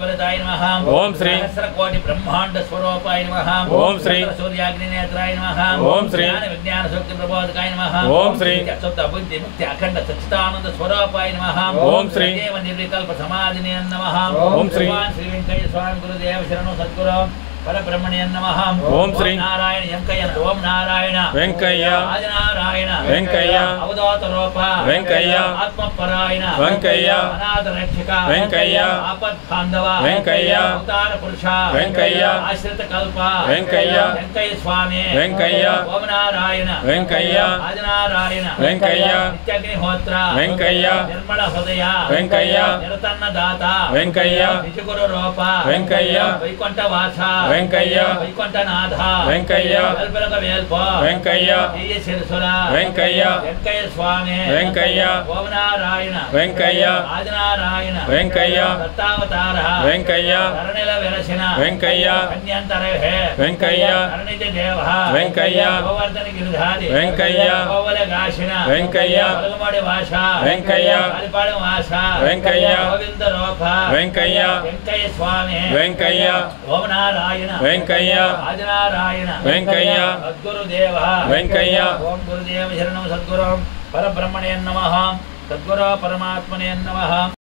ज्वलताय नमः ओम श्री सहस्रकोटि ब्रह्मांड स्वरूपाय नमः ओम श्री सूर्याग्नि नेत्राय नमः ओम श्री ज्ञान विज्ञान शक्ति प्रबोधकाय नमः ओम श्री शुद्ध बुद्धि मुक्ति अखंड सच्चिदानंद स्वरूपाय नमः ओम श्री देव निर्विकल्प समाधिने नमः ओम श्री श्री वेंकटेश्वर स्वामी गुरुदेव शरणो सद्गुरु परब्रह्मणे नमः ओम श्री नारायण यंकय्य ओम नारायण वेंकయ్య आदिनारायण वेंकయ్య अवधूत रूप वेंकయ్య आत्मपरायण वेंकయ్య अनाथ रक्षक वेंकయ్య आपद बांधव वेंकయ్య अवतार पुरुष वेंकయ్య आश्रित कल्प वेंकయ్య वेंकయ్య स्वामी वेंकయ్య ओम नारायण वेंकయ్య आदिनारायण वेंकయ్య नित्याग्निहोत्र वेंकయ్య निर्मल हृदय वेंकయ్య निरतन्न दाता वेंकయ్య निजगुरु रूप वेंकయ్య वैकुंठ वास वेंकయ్య वैकुंठनाथ वेंकయ్య वेल्पलक वेल्प वेंकయ్య दिव्य शिरसुर वेंकయ్య वेंकయ్య स्वामी वेंकయ్య ओम नारायण वेंकయ్య आदिनारायण वेंकయ్య दत्तावतार वेंकయ్య धरणिल विरसिन वेंकయ్య कन्यांतर हे वेंकయ్య धरणिज देव वेंकయ్య गोवर्धन गिरिधारी वेंकయ్య गोवल गाशिन वेंकయ్య पलगमोडि वास वेंकయ్య कालिपाड़ वास वेंकయ్య गोविंद रूप वेंकయ్య वेंकయ్య स्वामी वेंकయ్య ओम नारायण वेंकయ్య आदिनारायण वेंकయ్య सद्गुरुदेव वेंकయ్య ओम गुरुदेव शरणं सद्गुरु परब्रह्मणे नमः सद्गुरु परमात्मने नमः।